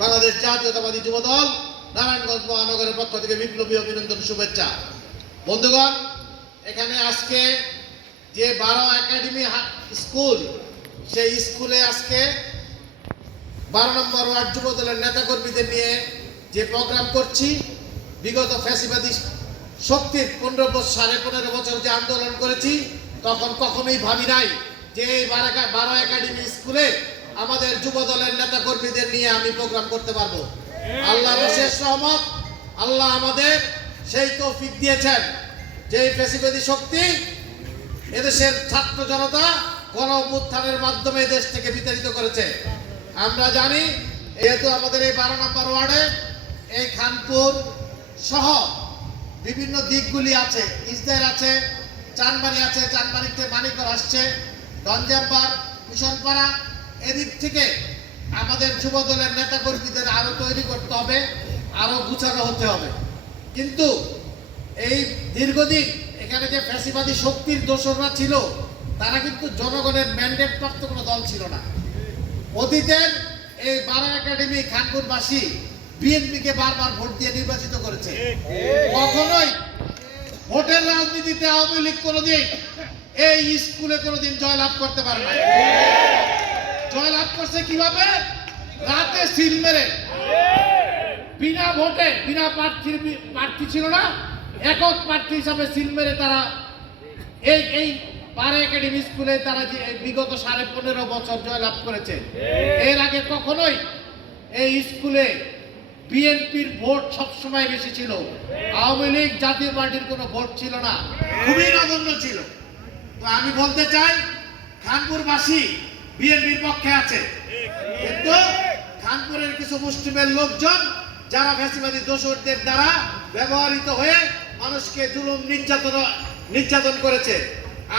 বাংলাদেশ জাতীয়তাবাদী যুবদল নারায়ণগঞ্জ মহানগরের পক্ষ থেকে বিপ্লবী অভিনন্দন শুভেচ্ছা। বন্ধুগণ, এখানে আজকে যে 12 একাডেমি স্কুল, সেই স্কুলে আজকে 12 নম্বর ওয়ার্ড যুবদলের নেতাকর্মীদের নিয়ে যে প্রোগ্রাম করছি, বিগত ফ্যাসিবাদী শক্তির 15 বছর যে আন্দোলন করেছি, তখন কখনোই ভাবি নাই যে এই 12 একাডেমি স্কুলে আমাদের যুবদলের নেতাকর্মীদের নিয়ে আমি প্রোগ্রাম করতে পারবো। আল্লাহর অশেষ রহমত, আল্লাহ আমাদের সেই তৌফিক দিয়েছেন যে এই ফ্যাসিবাদী শক্তি এদেশের ছাত্র জনতা গণ অভ্যুত্থানের মাধ্যমে দেশ থেকে বিতাড়িত করেছে। আমরা জানি, যেহেতু আমাদের এই 12 নম্বর ওয়ার্ডে এই খানপুর সহ বিভিন্ন দিকগুলি আছে, ইসদের আছে, চানবাড়ি আছে, চানবাড়িতে মানিকগড় আসছে, গঞ্জামবার, মিশনপাড়া, এদিক থেকে আমাদের যুবদলের নেতাকর্মীদের আরো তৈরি করতে হবে, আরো গুছানো হতে হবে। কিন্তু এই দীর্ঘদিন এখানে যে ফ্যাসিবাদী শক্তির দোসররা ছিল, তারা কিন্তু জনগণের ম্যান্ডেট প্রাপ্ত কোনো দল ছিল না। অতীতের এই 12 একাডেমি খানপুরবাসী বিএনপিকে বারবার ভোট দিয়ে নির্বাচিত করেছে। কখনোই ভোটের রাজনীতিতে আওয়ামী লীগ কোনোদিন এই স্কুলে কোনোদিন জয়লাভ করতে পারে না। জয়লাভ করছে কিভাবে? রাতে সিল মেরে, বিনা ভোটে, বিনা প্রার্থী ছিল না, একক প্রার্থী হিসাবে সিল মেরে তারা এই 12 একাডেমি স্কুলে তারা যে বিগত 15.5 বছর জয়লাভ করেছে। এর আগে কখনোই এই স্কুলে বিএনপির ভোট সবসময় বেশি ছিল, আওয়ামী লীগ জাতীয় পার্টির কোনো ভোট ছিল না, খুবই নগণ্য ছিল। তো আমি বলতে চাই, খানপুরবাসী বিএনপির পক্ষে আছে, কিন্তু খানপুরের কিছু মুষ্টিমেয় লোকজন যারা ফ্যাসিবাদী দোসরদের দ্বারা ব্যবহৃত হয়ে মানুষকে জুলুম নির্যাতন করেছে,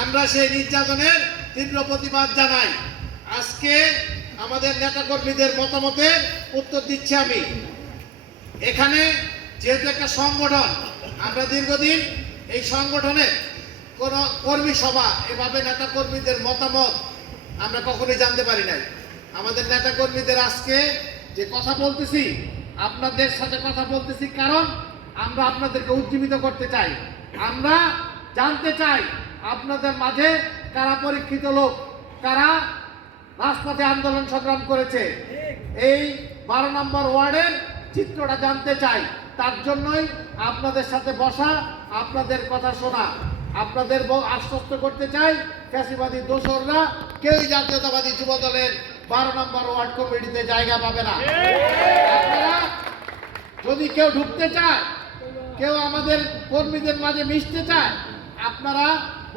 আমরা সেই নির্যাতনের তীব্র প্রতিবাদ জানাই। আজকে আমাদের নেতাকর্মীদের মতামতের উত্তর দিচ্ছি আমি। এখানে যেহেতু একটা সংগঠন, আমরা দীর্ঘদিন এই সংগঠনের কোন কর্মী সভা এভাবে নেতাকর্মীদের মতামত আমরা কখনোই জানতে পারি নাই। আমাদের নেতাকর্মীদের আজকে যে কথা বলতেছি, আপনাদের সাথে কথা বলতেছি, কারণ আমরা আপনাদেরকে উজ্জীবিত করতে চাই। আমরা জানতে চাই আপনাদের মাঝে কারা পরীক্ষিত লোক, কারা রাজপথে আন্দোলন সংগ্রাম করেছে। এই 12 নম্বর ওয়ার্ডের চিত্রটা জানতে চাই। তার জন্যই আপনাদের সাথে বসা, আপনাদের কথা শোনা। আপনাদের আশ্বস্ত করতে চাই, ফ্যাসিবাদী দোসররা কেউই জাতীয়তাবাদী যুবদলের 12 নম্বর ওয়ার্ড কমিটিতে জায়গা পাবে না। আপনারা যদি কেউ ঢুকতে চায়, কেউ আমাদের কর্মীদের মাঝে মিশতে চায়, আপনারা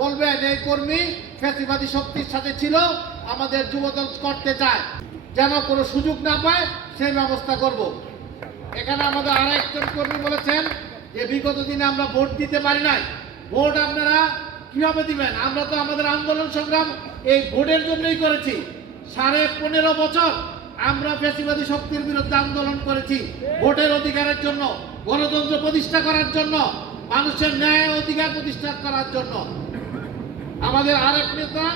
বলবেন এই কর্মী ফ্যাসিবাদী শক্তির সাথে ছিল, আমাদের যুবদল করতে চায়, যেন কোনো সুযোগ না পায় সেই ব্যবস্থা করব। এখানে আমাদের আরেকজন কর্মী বলেছেন যে বিগত দিনে আমরা ভোট দিতে পারি নাই। ভোট আপনারা কিভাবে দিবেন? আমরা তো আমাদের আন্দোলন সংগ্রাম এই ভোটের জন্যই করেছি। 15.5 বছর আমরা ফ্যাসিবাদী শক্তির বিরুদ্ধে আন্দোলন করেছি, ভোটের অধিকারের জন্য, গণতন্ত্র প্রতিষ্ঠা করার জন্য, মানুষের ন্যায় অধিকার প্রতিষ্ঠা করার জন্য। আমাদের আরেক নেতা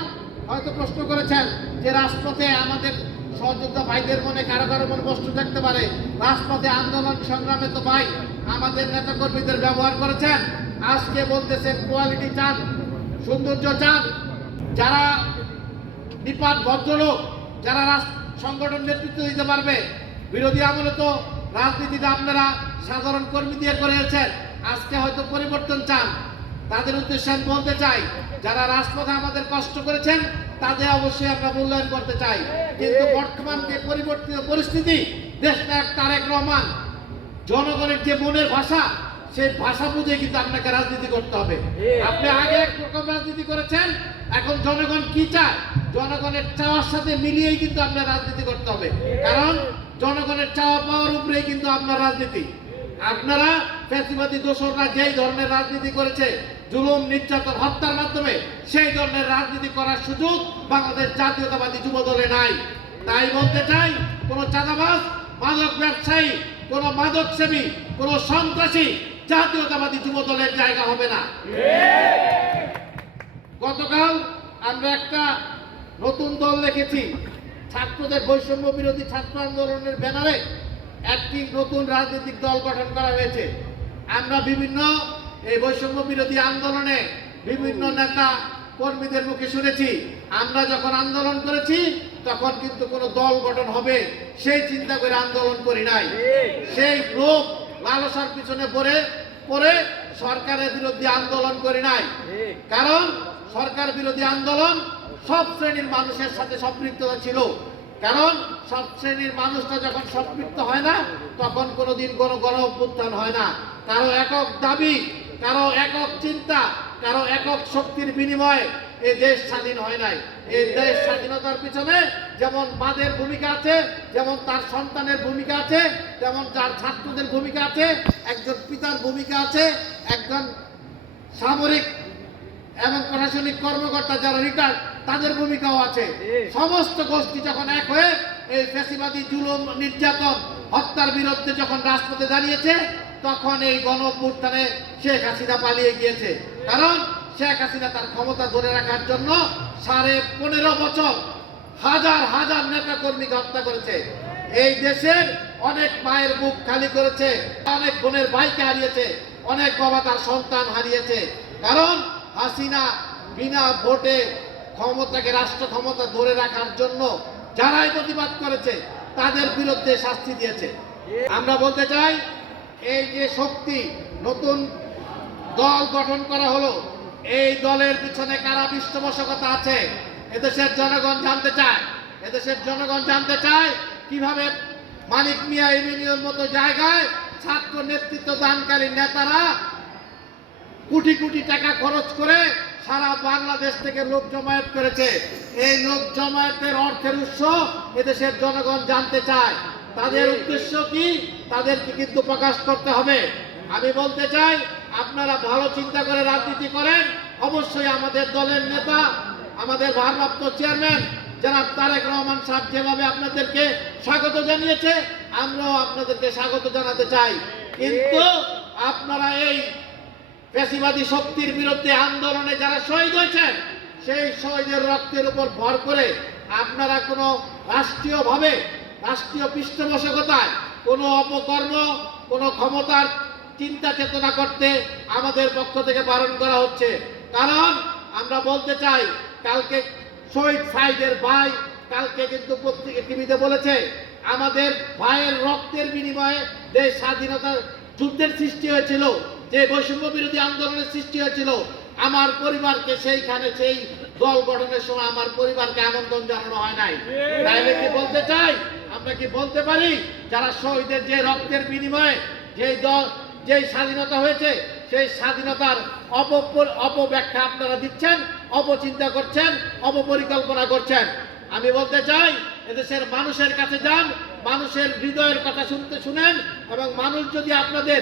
হয়তো প্রশ্ন করেছেন যে রাজপথে আমাদের সহযোদ্ধা ভাইদের মনে কারো কারো মনে কষ্ট থাকতে পারে, রাজপথে আন্দোলন সংগ্রামে তো ভাই আমাদের নেতা কর্মীদের ব্যবহার করেছেন। আজকে বলতেছেন কোয়ালিটি চান, সৌন্দর্য চান, যারা নিপাট ভদ্রলোক, যারা সংগঠন নেতৃত্ব দিতে পারবে। বিরোধী আমলে তো রাজনীতিটা আপনারা সাধারণ কর্মী দিয়ে করেছেন, আজকে হয়তো পরিবর্তন চান। তাদের উদ্দেশ্যে আমি বলতে চাই, যারা রাজপথে আমাদের কষ্ট করেছেন তাদের অবশ্যই আমরা মূল্যায়ন করতে চাই। কিন্তু বর্তমান যে পরিবর্তিত পরিস্থিতি, দেশনায়ক তারেক রহমান জনগণের যে মনের ভাষা, সেই ভাষা বুঝে কিন্তু আপনাকে রাজনীতি করতে হবে। আপনি আগে একরকম রাজনীতি করেছেন, এখন জনগণ কি চায়, জনগণের চাওয়ার সাথে মিলিয়েই কিন্তু আপনার রাজনীতি করতে হবে। কারণ জনগণের চাওয়া পাওয়ার উপরেই কিন্তু আপনার রাজনীতি। আপনারা ফ্যাসিবাদী দোসররা যেই ধরনের রাজনীতি করেছে, জুলুম, নির্যাতন, হত্যার মাধ্যমে, সেই ধরনের রাজনীতি করার সুযোগ বাংলাদেশ জাতীয়তাবাদী যুবদলে নাই। তাই বলতে চাই, কোন চাঁদাবাজ, মাদক ব্যবসায়ী, কোন মাদক সেবী, কোন সন্ত্রাসী জাতীয়তাবাদী যুবদলের জায়গা হবে না। গতকাল আমরা একটা নতুন দল দেখেছি, ছাত্রদের বৈষম্য বিরোধী ছাত্র আন্দোলনের ব্যানারে একটি নতুন রাজনৈতিক দল গঠন করা হয়েছে। আমরা বিভিন্ন এই বৈষম্য বিরোধী আন্দোলনে বিভিন্ন নেতা কর্মীদের মুখে শুনেছি, আমরা যখন আন্দোলন করেছি তখন কিন্তু কোনো দল গঠন হবে সেই চিন্তা করে আন্দোলন করি নাই। সেই লোভ লালসার পিছনে পড়ে সরকারের বিরুদ্ধে আন্দোলন করি নাই। কারণ সরকার বিরোধী আন্দোলন সব শ্রেণীর মানুষের সাথে সম্পৃক্ততা ছিল। কারণ সব শ্রেণীর মানুষটা যখন সম্পৃক্ত হয় না তখন কোনোদিন কোনো গণ অভ্যুত্থান হয় না। কারো একক দাবি, কারো একক চিন্তা, কারো একক শক্তির বিনিময়ে এই দেশ স্বাধীন হয় নাই। এই দেশ স্বাধীনতার পিছনে যেমন মাদের ভূমিকা আছে, যেমন তার সন্তানের ভূমিকা আছে, যেমন তার ছাত্রদের ভূমিকা আছে, একজন পিতার ভূমিকা আছে, একজন সামরিক এবং প্রশাসনিক কর্মকর্তা যারা রিটায়ার্ড তাদের ভূমিকাও আছে। সমস্ত গোষ্ঠী যখন এক হয়ে এই ফ্যাসিবাদী জুলুম, নির্যাতন, হত্যার বিরুদ্ধে যখন রাজপথে দাঁড়িয়েছে তখন এই গণ অভ্যুত্থানে শেখ হাসিনা পালিয়ে গিয়েছে। কারণ শেখ হাসিনা তার ক্ষমতা ধরে রাখার জন্য 15.5 বছর হাজার হাজার নেতা কর্মীকে হত্যা করেছে। এই দেশের অনেক মায়ের বুক খালি করেছে, অনেক বোনের ভাইকে হারিয়েছে, অনেক বাবা তার সন্তান হারিয়েছে। কারণ হাসিনা বিনা ভোটে ক্ষমতাকে, রাষ্ট্র ক্ষমতা ধরে রাখার জন্য যারাই প্রতিবাদ করেছে তাদের বিরুদ্ধে শাস্তি দিয়েছে। আমরা বলতে চাই, এই যে শক্তি নতুন দল গঠন করা হলো, এই দলের পিছনে কারা পৃষ্ঠপোষকতা আছে এদেশের জনগণ জানতে চায়। এদেশের জনগণ জানতে চায় কিভাবে মানিক মিয়া ইউনিয়নের মতো জায়গায় ছাত্র নেতৃত্ব দানকারী নেতারা কোটি কোটি টাকা খরচ করে সারা বাংলাদেশ থেকে লোক জমায়েত করেছে। এই লোক জমায়েতের অর্থের উৎস এদেশের জনগণ জানতে চায়। তাদের উদ্দেশ্য কি, তাদেরকে কিন্তু প্রকাশ করতে হবে। আমি বলতে চাই, আপনারা ভালো চিন্তা করে রাজনীতি করেন। অবশ্যই আমাদের দলের নেতা, আমাদের ভারপ্রাপ্ত চেয়ারম্যান জনাব তারেক রহমান সাহেব যেভাবে আপনাদেরকে স্বাগত জানিয়েছে, আমরাও আপনাদেরকে স্বাগত জানাতে চাই। কিন্তু আপনারা এই ফ্যাসিবাদী শক্তির বিরুদ্ধে আন্দোলনে যারা শহীদ হয়েছেন, সেই শহীদের রক্তের উপর ভর করে আপনারা কোনো রাষ্ট্রীয়ভাবে, রাষ্ট্রীয় পৃষ্ঠপোষকতায় কোনো অপকর্ম, কোনো ক্ষমতার চিন্তা চেতনা করতে আমাদের পক্ষ থেকে বারণ করা হচ্ছে। কারণ আমরা বলতে চাই, কালকে শহীদ সাইদের ভাই কালকে কিন্তু পত্রিকা টিভিতে বলেছে, আমাদের ভাইয়ের রক্তের বিনিময়ে দেশ স্বাধীনতার যুদ্ধের সৃষ্টি হয়েছিল, যে বৈষম্য বিরোধী আন্দোলনের সৃষ্টি হয়েছিল। আমার পরিবারকে সেইখানে সেই দল গঠনের সময় আমার পরিবারকে আমন্ত্রণ জানানো হয় নাই। তাইলে কি বলতে চাই, আমরা কি বলতে পারি, যারা শহীদের যে রক্তের বিনিময়ে যে স্বাধীনতা হয়েছে, সেই স্বাধীনতার অপব্যাখ্যা আপনারা দিচ্ছেন, অপচিন্তা করছেন, অপপরিকল্পনা করছেন। আমি বলতে চাই, এদেশের মানুষের কাছে যান, মানুষের হৃদয়ের কথা শুনেন, এবং মানুষ যদি আপনাদের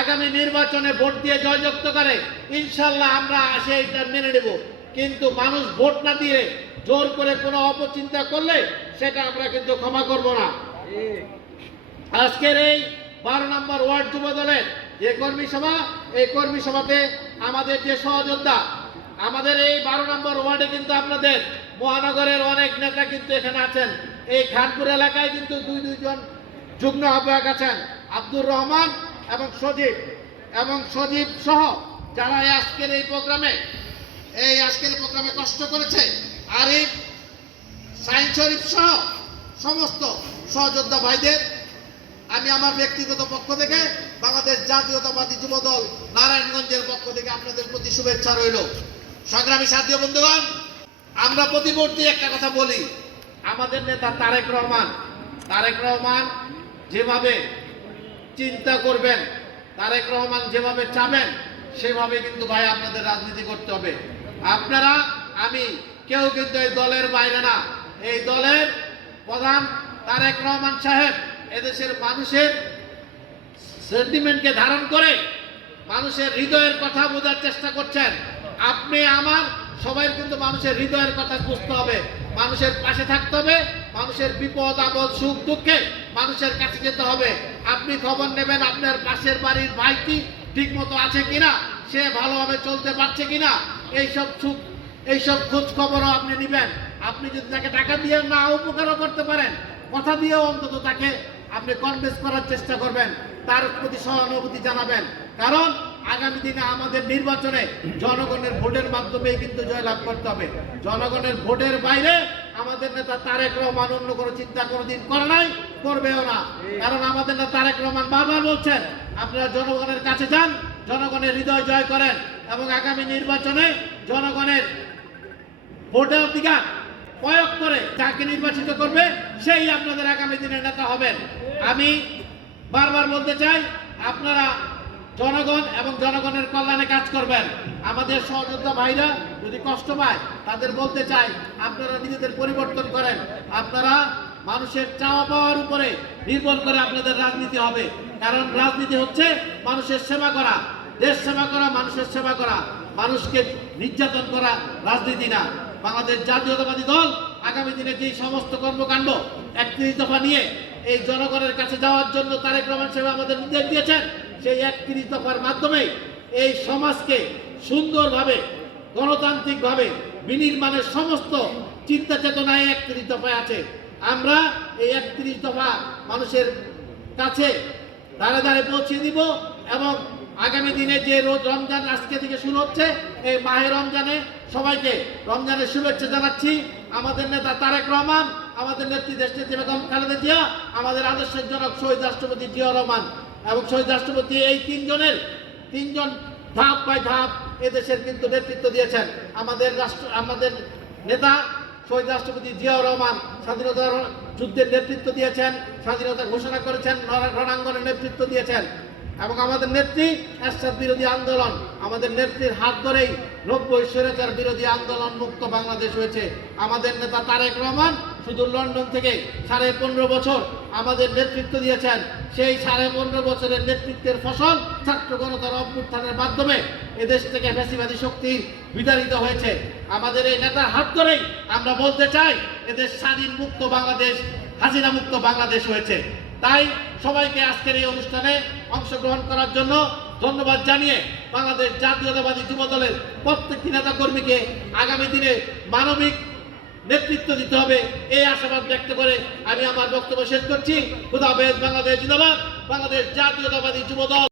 আগামী নির্বাচনে ভোট দিয়ে জয়যুক্ত করে, ইনশাল্লাহ আমরা সেইটা মেনে নেব। কিন্তু মানুষ ভোট না দিয়ে জোর করে কোনো অপচিন্তা করলে সেটা আমরা কিন্তু ক্ষমা করব না। আজকের এই 12 নম্বর ওয়ার্ড যুব দলের যে কর্মী সভা, এই কর্মী সভাতে আমাদের যে সহযোদ্ধা, আমাদের এই 12 নম্বর ওয়ার্ডে কিন্তু আপনাদের মহানগরের অনেক নেতা কিন্তু এখানে আছেন। এই খানপুর এলাকায় কিন্তু দুইজন যুগ্ম আহ্বায়ক আছেন, আব্দুর রহমান এবং সজীব সহ, যারা আজকের এই প্রোগ্রামে কষ্ট করেছে। আরিফ, সাইন শরীফ সহ সমস্ত সহযোদ্ধা ভাইদের আমি আমার ব্যক্তিগত পক্ষ থেকে, বাংলাদেশ জাতীয়তাবাদী যুব দল নারায়ণগঞ্জের পক্ষ থেকে আপনাদের প্রতি শুভেচ্ছা রইল। সংগ্রামী সাথী বন্ধুগণ, আমরা প্রতিমূর্তি একটা কথা বলি, আমাদের নেতা তারেক রহমান যেভাবে চিন্তা করবেন, তারেক রহমান যেভাবে চাবেন, সেভাবে কিন্তু ভাই আপনাদের রাজনীতি করতে হবে। আপনারা, আমি কেউ কিন্তু এই দলের বাইরে না। এই দলের প্রধান তারেক রহমান সাহেব এদেশের মানুষের সেন্টিমেন্টকে ধারণ করে মানুষের হৃদয়ের কথা বোঝার চেষ্টা করছেন। আপনি আমার সবাই কিন্তু মানুষের হৃদয়ের কথা বুঝতে হবে, মানুষের পাশে থাকতে হবে, মানুষের বিপদ আপদ সুখ দুঃখে মানুষের কাছে যেতে হবে। আপনি খবর নেবেন আপনার পাশের বাড়ির ভাই কি ঠিক মতো আছে কিনা, সে ভালোভাবে চলতে পারছে কিনা, এইসব খোঁজ খবরও আপনি নেবেন। আপনি যদি তাকে টাকা দিয়ে না উপকারও করতে পারেন, কথা দিয়েও অন্তত তাকে আপনি কনভিন্স করার চেষ্টা করবেন, তার প্রতি সহানুভূতি জানাবেন। কারণ আগামী দিনে আমাদের নির্বাচনে জনগণের ভোটের মাধ্যমে কিন্তু জয়লাভ করতে হবে। জনগণের ভোটের বাইরে আমাদের নেতা তারেক রহমান অন্য কোনো চিন্তা কোনোদিন করে নাই, করবেও না। কারণ আমাদের নেতা তারেক রহমান বারবার বলছেন, আপনারা জনগণের কাছে যান, জনগণের হৃদয় জয় করেন এবং আগামী নির্বাচনে জনগণের ভোটের অধিকার প্রয়োগ করে যাকে নির্বাচিত করবে সেই আপনাদের আগামী দিনের নেতা হবেন। আমি বারবার বলতে চাই, আপনারা জনগণ এবং জনগণের কল্যাণে কাজ করবেন। আমাদের সহযোদ্ধা ভাইরা যদি কষ্ট পায়, তাদের বলতে চাই, আপনারা নিজেদের পরিবর্তন করেন। আপনারা মানুষের চাওয়া পাওয়ার উপরে নির্ভর করে আপনাদের রাজনীতি হবে। কারণ রাজনীতি হচ্ছে মানুষের সেবা করা, দেশ সেবা করা, মানুষের সেবা করা, মানুষকে নির্যাতন করা রাজনীতি না। বাংলাদেশ জাতীয়তাবাদী দল আগামী দিনে যে সমস্ত কর্মকাণ্ড 31 দফা নিয়ে এই জনগণের কাছে যাওয়ার জন্য তারেক রহমান সাহেব আমাদের নির্দেশ দিয়েছেন, সেই 31 দফার মাধ্যমে এই সমাজকে সুন্দরভাবে গণতান্ত্রিকভাবে বিনির্মাণের সমস্ত চিন্তা চেতনায় 31 দফায় আছে। আমরা এই 31 দফা মানুষের কাছে দাঁড়ে দাঁড়ে পৌঁছে দিব এবং আগামী দিনে যে রোজ রমজান আজকে থেকে শুরু হচ্ছে, এই মাহে রমজানে সবাইকে রমজানের শুভেচ্ছা জানাচ্ছি। আমাদের নেতা তারেক রহমান, আমাদের নেত্রী দেশনেত্রী বেগম খালেদা জিয়া, আমাদের আদর্শের জনক শহীদ রাষ্ট্রপতি জিয়াউর রহমান এবং শহীদ রাষ্ট্রপতি, এই তিনজন ধাপ বাই ধাপ এদেশের কিন্তু নেতৃত্ব দিয়েছেন। আমাদের নেতা শহীদ রাষ্ট্রপতি জিয়াউর রহমান স্বাধীনতার যুদ্ধের নেতৃত্ব দিয়েছেন, স্বাধীনতা ঘোষণা করেছেন, রণাঙ্গনের নেতৃত্ব দিয়েছেন এবং আমাদের নেত্রী এরশাদ বিরোধী আন্দোলন, আমাদের নেত্রীর হাত ধরেই 90 স্বৈরাচার বিরোধী আন্দোলন মুক্ত বাংলাদেশ হয়েছে। আমাদের নেতা তারেক রহমান শুধু লন্ডন থেকে 15.5 বছর আমাদের নেতৃত্ব দিয়েছেন। সেই 15.5 বছরের নেতৃত্বের ফসল ছাত্র গণতার অভ্যুত্থানের মাধ্যমে এদেশ থেকে ফ্যাসিবাদী শক্তি বিতাড়িত হয়েছে। আমাদের এই নেতার হাত ধরেই আমরা বলতে চাই, এদেশ স্বাধীন মুক্ত বাংলাদেশ, হাসিনা মুক্ত বাংলাদেশ হয়েছে। তাই সবাইকে আজকের এই অনুষ্ঠানে অংশগ্রহণ করার জন্য ধন্যবাদ জানিয়ে বাংলাদেশ জাতীয়তাবাদী যুব দলের প্রত্যেকটি নেতা কর্মীকে আগামী দিনে মানবিক নেতৃত্ব দিতে হবে, এই আশাবাদ ব্যক্ত করে আমি আমার বক্তব্য শেষ করছি। খুদা হাফেজ। বাংলাদেশ জিন্দাবাদ। বাংলাদেশ জাতীয়তাবাদী যুব দল।